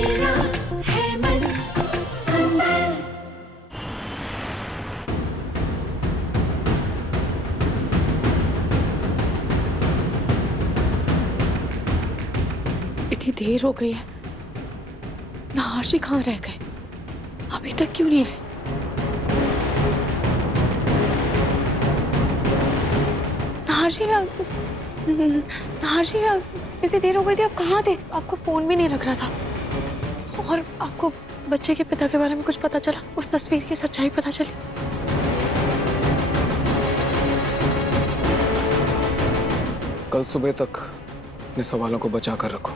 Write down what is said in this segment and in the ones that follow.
मेरा है मन सुंदर। इतनी देर हो गई है, नहाशी कहाँ रह गए? अभी तक क्यों नहीं आए? नहाशी इतनी देर हो गई थी, आप कहाँ थे? आपको फोन भी नहीं लग रहा था। और आपको बच्चे के पिता के बारे में कुछ पता चला? उस तस्वीर की सच्चाई पता चली? कल सुबह तक अपने सवालों को बचा कर रखो।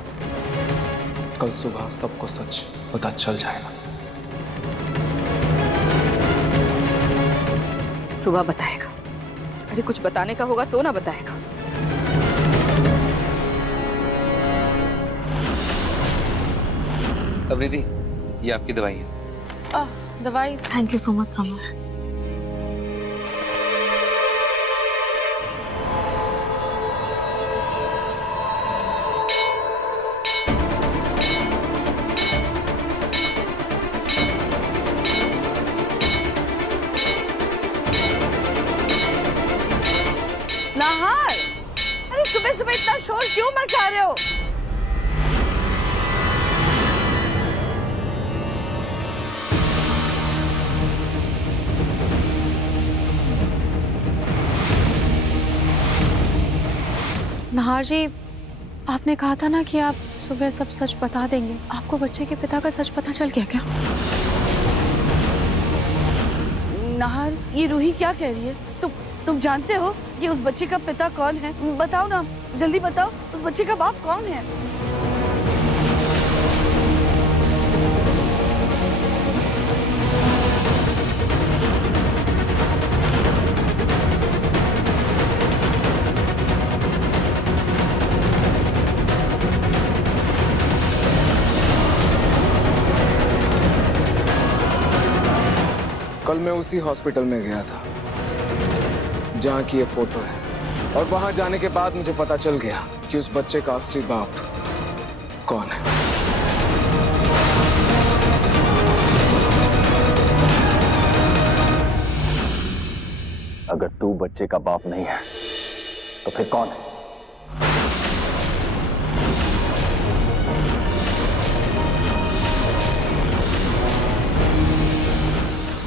कल सुबह सबको सच पता चल जाएगा। सुबह बताएगा। अरे कुछ बताने का होगा तो ना बताएगा। अवृद्धि, ये आपकी दवाई है। दवाई? Thank you so much summer. Nahar, अरे सुबह सुबह इतना शोर क्यों मचा रहे हो? नहार जी, आपने कहा था ना कि आप सुबह सब सच बता देंगे। आपको बच्चे के पिता का सच पता चल गया क्या? नाहर, ये रूही क्या कह रही है? तुम जानते हो कि उस बच्चे का पिता कौन है? बताओ ना, जल्दी बताओ, उस बच्चे का बाप कौन है? कल मैं उसी हॉस्पिटल में गया था जहां की ये फोटो है, और वहां जाने के बाद मुझे पता चल गया कि उस बच्चे का असली बाप कौन है। अगर तू बच्चे का बाप नहीं है तो फिर कौन है?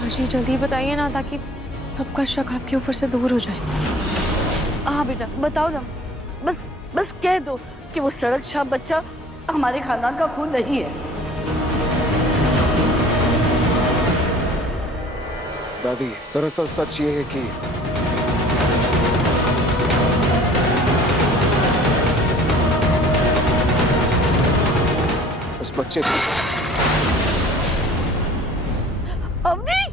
जी जल्दी बताइए ना, ताकि सबका शक आपके ऊपर से दूर हो जाए। हाँ बेटा, बताओ ना, बस कह दो कि वो सड़क छाप बच्चा हमारे खानदान का खून नहीं है। दादी, दरअसल सच ये है कि उस बच्चे को अवनी!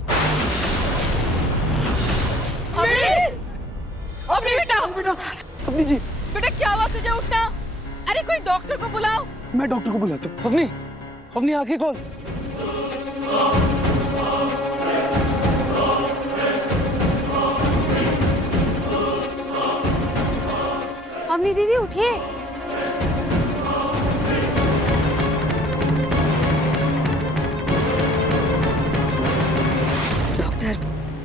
अवनी बेटा! अवनी जी, बेटा क्या हुआ तुझे? उठना! अरे कोई डॉक्टर को बुलाओ। मैं डॉक्टर को बुलाता हूँ। अवनी आंखें खोल। अवनी दीदी उठिए। डॉक्टर,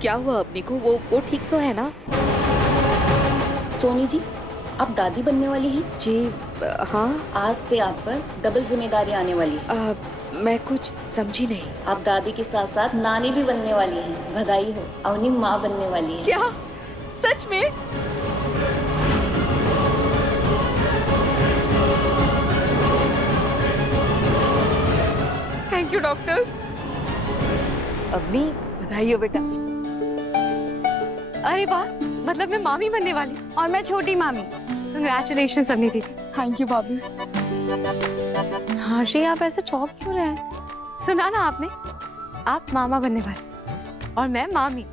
क्या हुआ अपनी को? वो ठीक तो है ना? सोनी जी, आप दादी बनने वाली हैं? जी हाँ। आज से आप पर डबल जिम्मेदारी आने वाली है। मैं कुछ समझी नहीं। आप दादी के साथ साथ नानी भी बनने वाली हैं। बधाई हो, अवनी माँ बनने वाली है। क्या? सच में? Thank you doctor. अवनी, बधाई हो बेटा। अरे वाह, मतलब मैं मामी बनने वाली और मैं छोटी मामी। कंग्रेचुलेशंस अवनी दीदी। थैंक यू भाभी। हाँ जी, आप ऐसे चौंक क्यों रहे हैं? सुना ना आपने, आप मामा बनने वाले और मैं मामी।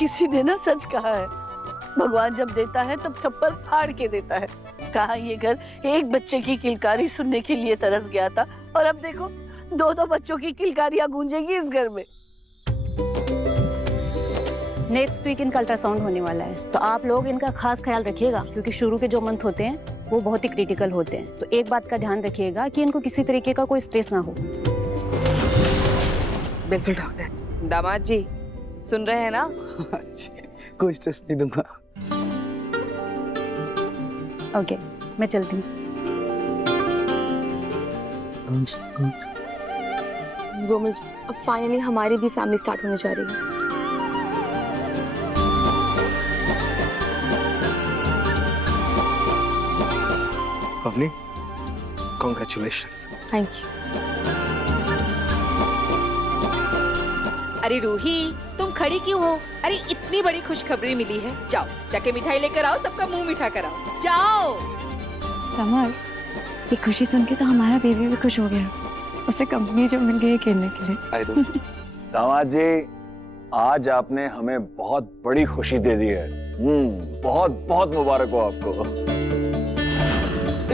किसी ने ना सच कहा है, भगवान जब देता है तब छप्पर फाड़ के देता है। कहा ये घर एक बच्चे की किलकारी सुनने के लिए तरस गया था, और अब देखो दो बच्चों की किलकारियां गूंजेगी इस घर में। नेक्स्ट वीक इनका अल्ट्रासाउंड होने वाला है, तो आप लोग इनका खास ख्याल रखिएगा, क्योंकि शुरू के जो मंथ होते हैं वो बहुत ही क्रिटिकल होते हैं। तो एक बात का ध्यान रखिएगा कि इनको किसी तरीके का कोई स्ट्रेस ना हो। बिल्कुल डॉक्टर। दामाद जी सुन रहे हैं ना? कोई स्ट्रेस नहीं दूंगा। ओके, मैं चलती हूँ। रोमिल, अब फाइनली हमारी भी फैमिली स्टार्ट होने जा रही है। अवनी, कॉन्ग्रेचुलेशंस। Thank you. अरे रूही, तुम खड़ी क्यों हो? अरे इतनी बड़ी खुशखबरी मिली है, जाओ जाके मिठाई लेकर आओ, सबका मुंह मीठा कराओ, जाओ। समर, ये खुशी सुन के तो हमारा बेबी भी खुश हो गया। उसे कंपनी जो मिल गई है खेलने के लिए। दामाद जी, आज आपने हमें बहुत बड़ी खुशी दे दी है। बहुत बहुत मुबारक हो आपको।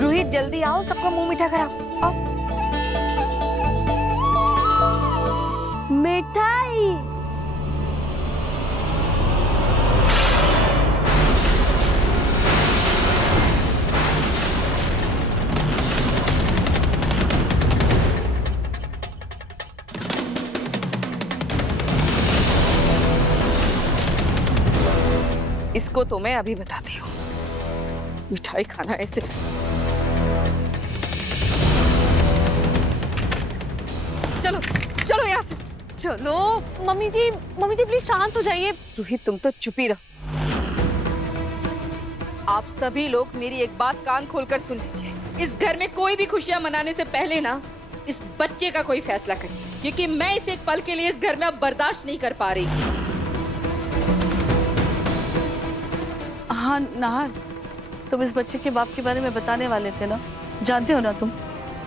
रूही जल्दी आओ, सबका मुंह मीठा कराओ, आओ। मिठाई। इसको तो मैं अभी बताती हूँ। मिठाई खाना ऐसे। चलो चलो यहाँ से चलो। मम्मी जी प्लीज शांत हो जाइए। रूही तुम तो चुप ही रहो। आप सभी लोग मेरी एक बात कान खोलकर सुन लीजिए। इस घर में कोई भी खुशियां मनाने से पहले ना इस बच्चे का कोई फैसला करिए, क्योंकि मैं इसे एक पल के लिए इस घर में अब बर्दाश्त नहीं कर पा रही। हाँ नाहर, तुम इस बच्चे के बाप के बारे में बताने वाले थे ना? जानते हो ना तुम?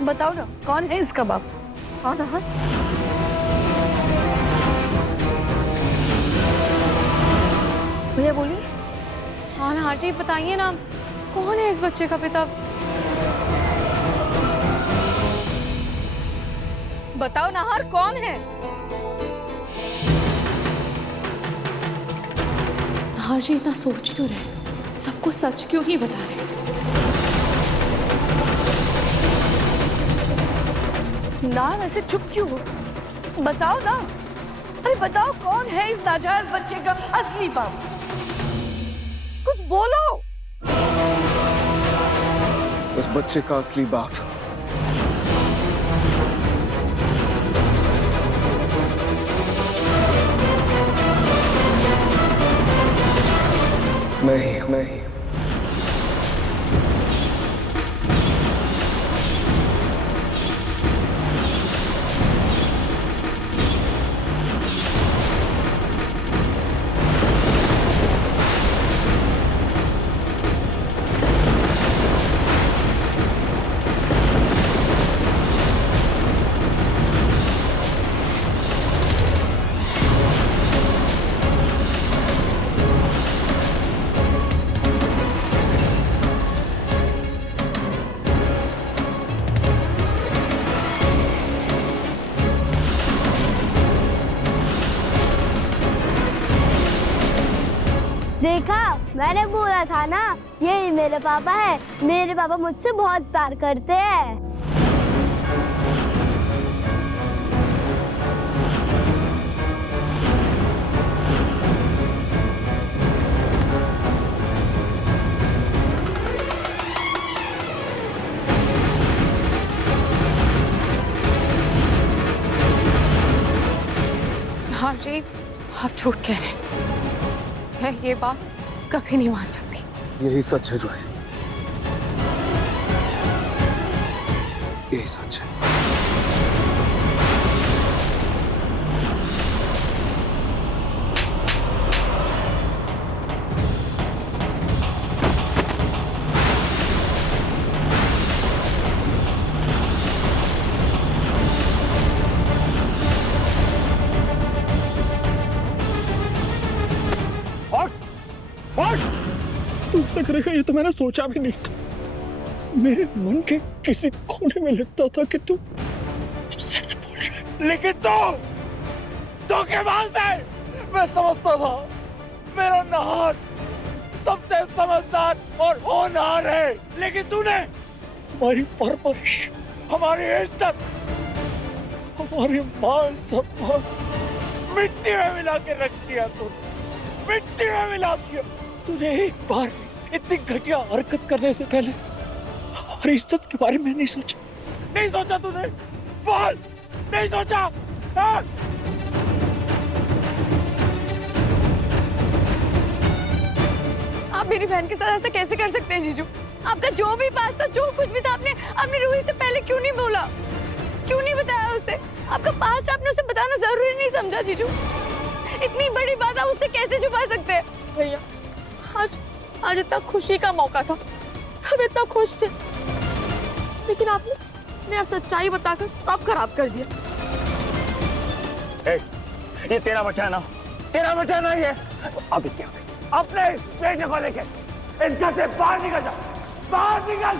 बताओ ना, कौन है इसका बाप? हाँ नाहर। भैया बोलिए। हाँ ना जी, बताइए ना, कौन है इस बच्चे का पिता? बताओ नाहर, कौन है? हाँ जी, इतना सोच क्यों रहे? सबको सच क्यों नहीं बता रहे? ना ऐसे चुप क्यों हो? बताओ ना। अरे बताओ, कौन है इस नाजायज बच्चे का असली बाप? कुछ बोलो। उस बच्चे का असली बाप मैं ही। देखा, मैंने बोला था ना, यही मेरे पापा है। मेरे पापा मुझसे बहुत प्यार करते हैं। हाँ जी, आप झूठ कह रहे हैं। मैं ये बात कभी नहीं मान सकती। यही सच है रूही, यही सच है। तू ऐसा करेगा ये तो मैंने सोचा भी नहीं था। मेरे मन के किसी कोने में लगता था कि तू सच बोल रहा है, लेकिन तो के बाद से मैं समझता था मेरा नाहर सबसे समझदार और होनहार है, लेकिन तूने हमारी परवरिश, हमारी इज्जत, हमारे मान सम्मान मिट्टी में मिला के रख दिया। तूने मिट्टी में मिला दिया। तूने एक बार इतनी घटिया हरकत करने से पहले हमारी इज्जत के बारे में नहीं सोचा। नहीं सोचा तूने? बोल, नहीं सोचा? हाँ? आप मेरी बहन के साथ ऐसा कैसे कर सकते हैं जीजू? आपका जो भी पास था, जो कुछ भी था, आपने रूही से पहले क्यों नहीं बोला? क्यों नहीं बताया उसे? आपका पास आपने उसे बताना जरूरी नहीं समझा जीजू? इतनी बड़ी बात आप उससे कैसे छुपा सकते हैं? भैया, आज इतना खुशी का मौका था, सब इतना खुश थे, लेकिन आपने सच्चाई बताकर सब खराब कर दिया। ये तेरा बच्चा है ना? तेरा बच्चा ना ये? अभी क्या? अपने बेटे को लेके इस घर से बाहर निकल जा, बाहर निकल।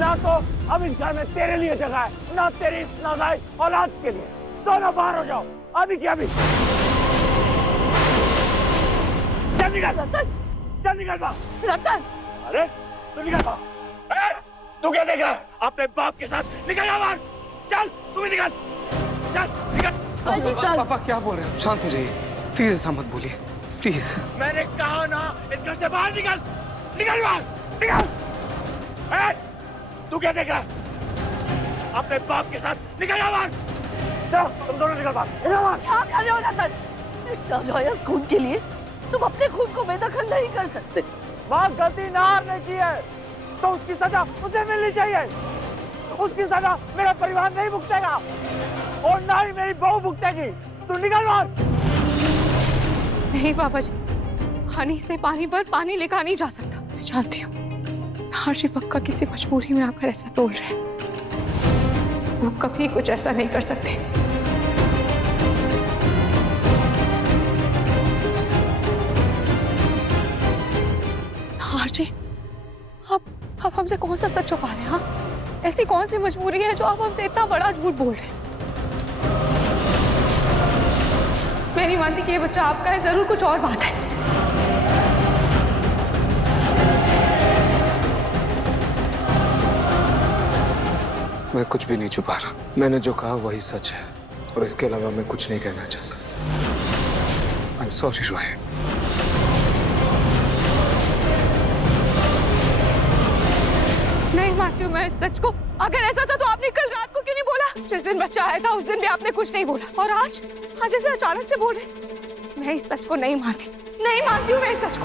ना तो अब इस घर में तेरे लिए जगह है, ना तेरी इस नाजायज औलाद के लिए। दोनों बाहर हो जाओ, अभी क्या अभी। चल निकल, चल निकल बाहर। रतन, अरे तू निकल बाहर। तू क्या देख रहा है? अपने बाप के साथ निकल बाहर। चल, तू भी निकल, चल निकल। पापा क्या बोल रहे हैं? शांत हो जाइए प्लीज, ऐसा मत बोलिए प्लीज। मैंने कहा ना, इस घर से बाहर निकल, निकल बाहर, निकल। तू क्या देख रहा है? अपने बाप के साथ निकल बाहर। चलो, तुम दोनों निकल बाहर, निकल बाहर। क्या कर रहे हो रतन? एक नाजायज खून के लिए तुम अपने खून को बेदखल नहीं कर सकते। वहाँ गलती नार ने की है तो उसकी सजा उसे मिलनी चाहिए। उसकी सजा मेरा परिवार नहीं भुगतेगा और ना ही मेरी बहू भुगतेगी। तू निकल बाहर। नहीं पापा जी, पानी से पानी पर पानी लेकर नहीं जा सकता। मैं जानती हूँ नाजी पक्का किसी मजबूरी में आकर ऐसा बोल रहे हैं। वो कभी कुछ ऐसा नहीं कर सकते। नाजी, आप हमसे कौन सा सच छुपा रहे हैं? हाँ, ऐसी कौन सी मजबूरी है जो आप हमसे इतना बड़ा झूठ बोल रहे हैं? मैं नहीं मानती कि ये बच्चा आपका है, जरूर कुछ और बात है। मैं कुछ भी नहीं छुपा रहा। मैंने जो कहा वही सच है और इसके अलावा मैं कुछ नहीं कहना चाहता। I am sorry Rohit. नहीं मानती हूँ मैं इस सच को। अगर ऐसा था तो आपने कल रात को क्यों नहीं बोला? जिस दिन बच्चा आया था उस दिन भी आपने कुछ नहीं बोला, और आज ऐसे अचानक से बोल रहे। मैं इस सच को नहीं मानती, नहीं मानती हूँ मैं इस सच को।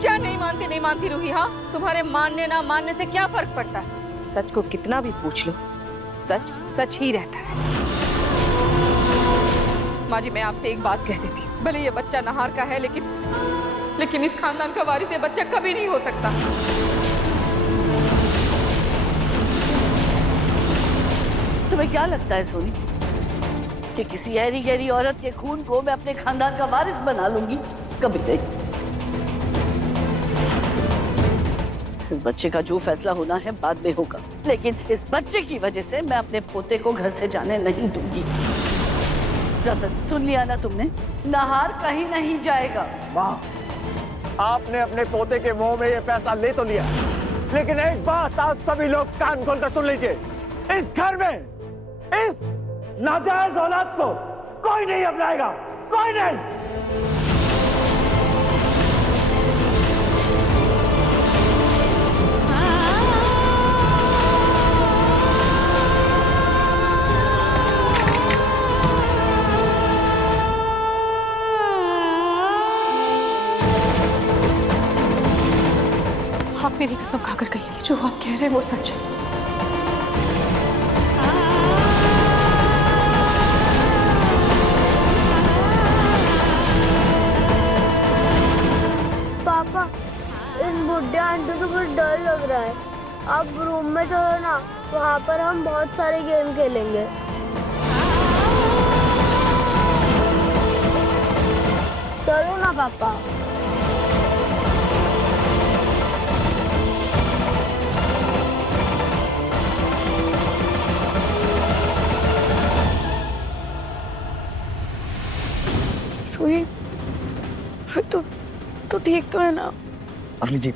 क्या नहीं मानती रूही? हाँ, तुम्हारे मानने ना मानने से क्या फर्क पड़ता है? सच को कितना भी पूछ लो, सच सच ही रहता है। माँ जी, मैं आपसे एक बात कह देती, भले ये बच्चा नहार का है, लेकिन इस खानदान का वारिस ये बच्चा कभी नहीं हो सकता। तुम्हें क्या लगता है सोनी कि किसी ऐरी गैरी औरत के खून को मैं अपने खानदान का वारिस बना लूंगी? कभी नहीं। इस बच्चे का जो फैसला होना है बाद में होगा, लेकिन इस बच्चे की वजह से मैं अपने पोते को घर से जाने नहीं दूंगी। रतन, सुन लिया ना तुमने? नहार कहीं नहीं जाएगा। वाह, आपने अपने पोते के मुंह में ये फैसला ले तो लिया, लेकिन एक बात आप सभी लोग कान खोलकर सुन लीजिए। इस घर में इस नाजायज औलाद को कोई नहीं अपनाएगा, कोई नहीं। आप मेरी कसम खाकर कहिए जो आप कह रहे हैं वो सच है। पापा, इस बुढ़े आंटी को बहुत डर लग रहा है। आप रूम में चलो ना, वहाँ पर हम बहुत सारे गेम खेलेंगे। चलो ना पापा। ठीक तो है ना? अवनी जी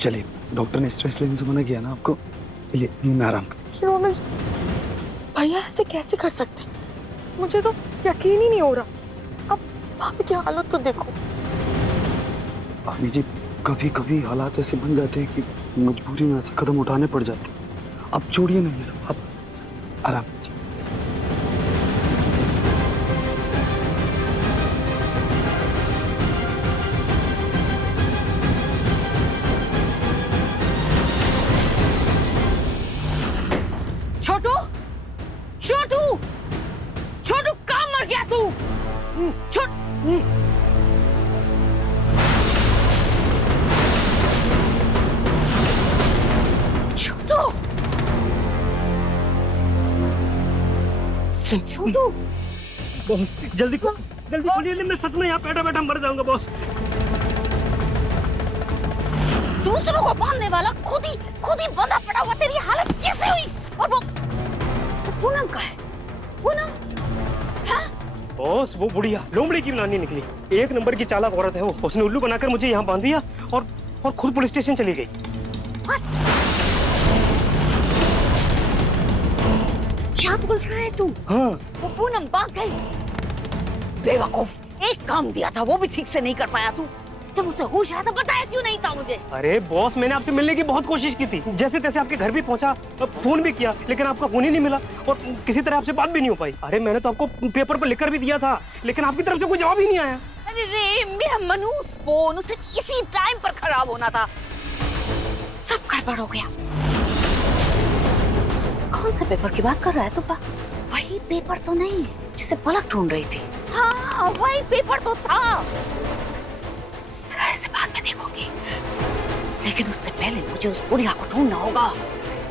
चलिए, डॉक्टर ने स्ट्रेस लेने से मना किया ना आपको, चलिए नींद में आराम करिए। रोनल जी, भैया ऐसे कैसे कर सकते? मुझे तो यकीन ही नहीं हो रहा। अब भाभी की हालत तो देखो। अवनी जी कभी कभी हालात ऐसे बन जाते हैं कि मजबूरी में ऐसे कदम उठाने पड़ जाते हैं। आप छोड़िए ना ये सब, आप आराम कीजिए। छोटू, छोटू, छोटू कहाँ मर गया तू? छोटू, छोटू, बॉस जल्दी खोलिए, मैं सच में यहाँ बैठा बैठा मर जाऊंगा बॉस। दूसरों को बांधने वाला खुद ही बंधा पड़ा हुआ, तेरी हालत कैसे हुई? और वो पूनम का है? पूनम? हाँ? बॉस वो बुढ़िया लोमड़ी की नानी निकली, एक नंबर की चालाक औरत है वो। उसने उल्लू बनाकर मुझे यहाँ बांध दिया और खुद पुलिस स्टेशन चली गई। क्या बोल रहा है तू? हाँ। वो पूनम भाग गई। बेवकूफ, एक काम दिया था वो भी ठीक से नहीं कर पाया तू। जब उसे होश आया था बताया क्यों नहीं था मुझे? अरे बॉस मैंने आपसे मिलने की बहुत कोशिश की थी, जैसे तैसे आपके घर भी पहुंचा, फोन भी किया, लेकिन आपका फोन ही नहीं मिला और किसी तरह आपसे बात भी नहीं हो पाई। अरे मैंने तो आपको पेपर पर लिखकर भी दिया था, लेकिन आपकी तरफ से कोई जवाब ही नहीं आया। अरे रे, मेरा मनूस फोन उसे इसी टाइम पर खराब होना था, सब गड़बड़ हो गया। कौन से पेपर की बात कर रहा है तू? वही पेपर तो नहीं है जिसे पलक ढूंढ रही थी। हाँ वही पेपर तो था। ऐसे बाद में देखूंगी, लेकिन उससे पहले मुझे उस बुढ़िया को ढूंढना होगा।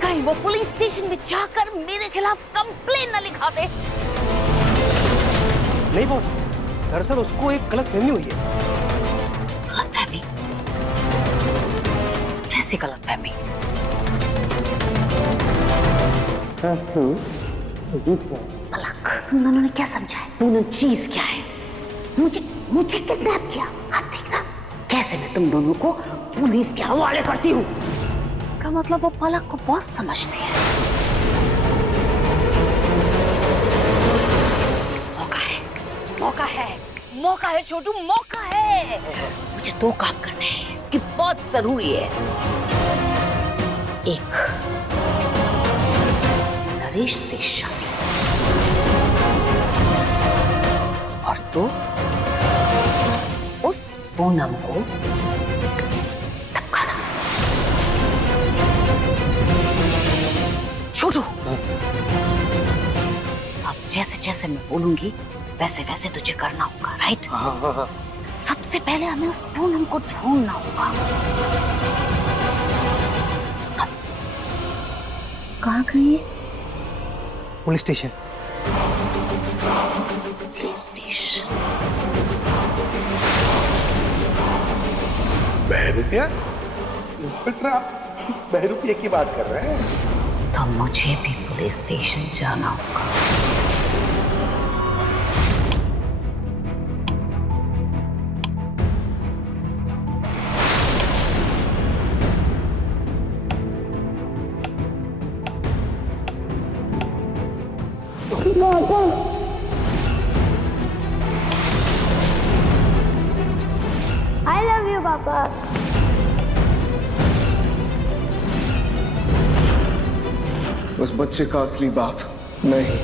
कहीं वो पुलिस स्टेशन में जाकर मेरे खिलाफ कंप्लेन न लिखा दे। नहीं बॉस, दरअसल उसको एक गलतफहमी हुई है। गलतफहमी? कैसी गलतफहमी? पलक, तुम दोनों ने क्या समझा है? पूनम चीज क्या है? मुझे किडनैप किया। अब देखना कैसे मैं तुम दोनों को पुलिस के हवाले करती हूँ। इसका मतलब वो पलक को बॉस समझती है। मौका है छोटू, मौका है। मुझे दो काम करने हैं कि बहुत जरूरी है। एक, नरेश से शादी, और दो, उस पूनम को धमकाना। छोटू, अब जैसे जैसे मैं बोलूंगी वैसे वैसे तुझे करना होगा, राइट? हाँ। सबसे पहले हमें उस पूनम को ढूंढना होगा। कहाँ गई है? Police station. Police station? बहरूपिया? इंस्पेक्टर आप किस बहरूपिया की बात कर रहे हैं? तो मुझे भी पुलिस स्टेशन जाना होगा। I love you, पापा। उस बच्चे का असली बाप नहीं।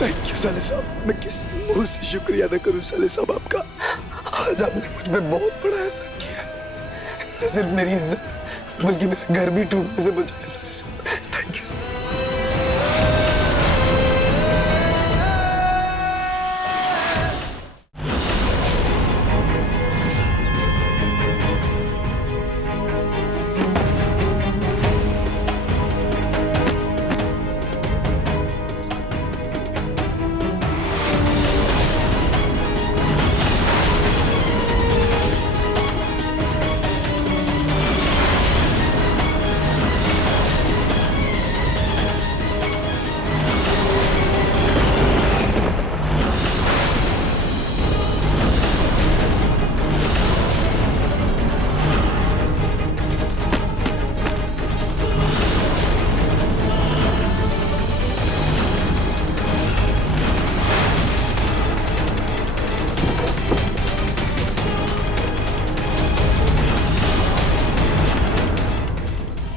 थैंक यू साले साहब, मैं किस मुंह से शुक्रिया अदा करूं साले साहब आपका। आज आपने मुझ पे बहुत बड़ा एहसान किया, न सिर्फ मेरी इज्जत बल्कि मेरा घर भी टूटने से बचाया साले साहब। Thank you.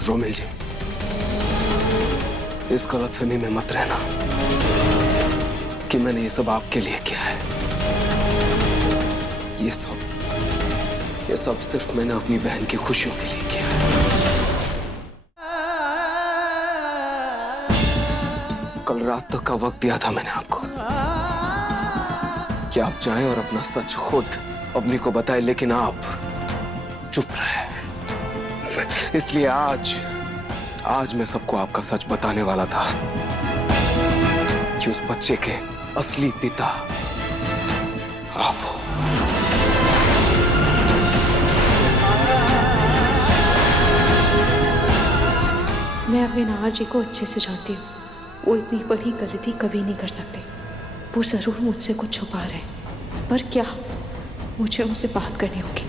रोमिल जी, इस गलतफहमी में मत रहना कि मैंने ये सब आपके लिए किया है। ये सब सिर्फ मैंने अपनी बहन की खुशियों के लिए किया है। कल रात तक का वक्त दिया था मैंने आपको कि आप जाएं और अपना सच खुद अपनी को बताएं, लेकिन आप चुप रहे। इसलिए आज मैं सबको आपका सच बताने वाला था कि उस बच्चे के असली पिता आप हो। मैं अपने नाहर जी को अच्छे से जानती हूँ। वो इतनी बड़ी गलती कभी नहीं कर सकते। वो जरूर मुझसे कुछ छुपा रहे हैं, पर क्या, मुझे उनसे बात करनी होगी।